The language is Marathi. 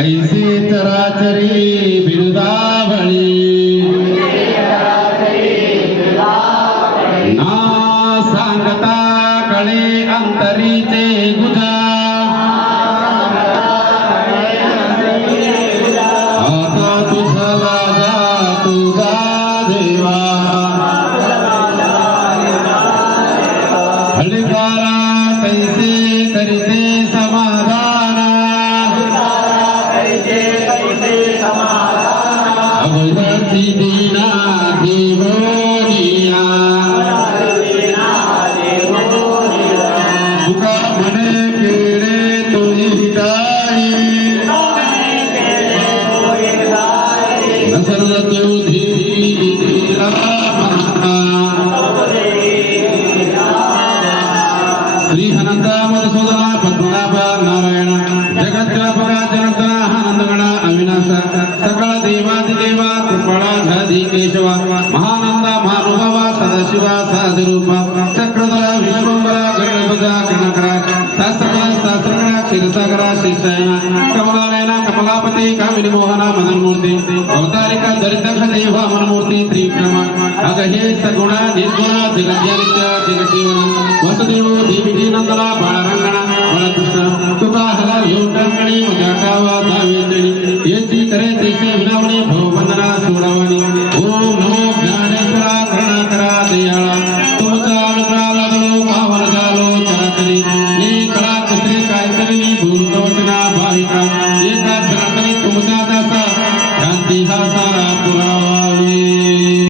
ऐसे चराचरी बिरुदावळी ना सांगता कळे अंतरीचे गुजा आता तुझा राजा तुझा देवा हळकारा कैसे करीते समाधान अवधाची दीना देवोनिया तुका म्हणे केळे तोही हिताई नसल तो धीरा श्री अनंत मधुसूदना पद्मनाभ नारायण जगद्व्यापका जनार्दना आनंदगणा अविनाश सकळ देवादिदेवा कृपळा झादी केशवा महानंदा महानुभावा सदाशिवा साधरूपा चक्रधरा विश्वंभरा गणपजा गणकरा शास्त्रगणा क्षीरसागरा श्रीशयना कमलानयना कमलापती कामिनी मोहना मदनमूर्ती अवतारिका दरिद्रख देवा मनमूर्ती त्रिविक्रमा अगहे सगुणा निर्गुणा जगज्ञानित्य जगजीवना वसुदेव देवी नंदना बाळरंगणा बाळकृष्ण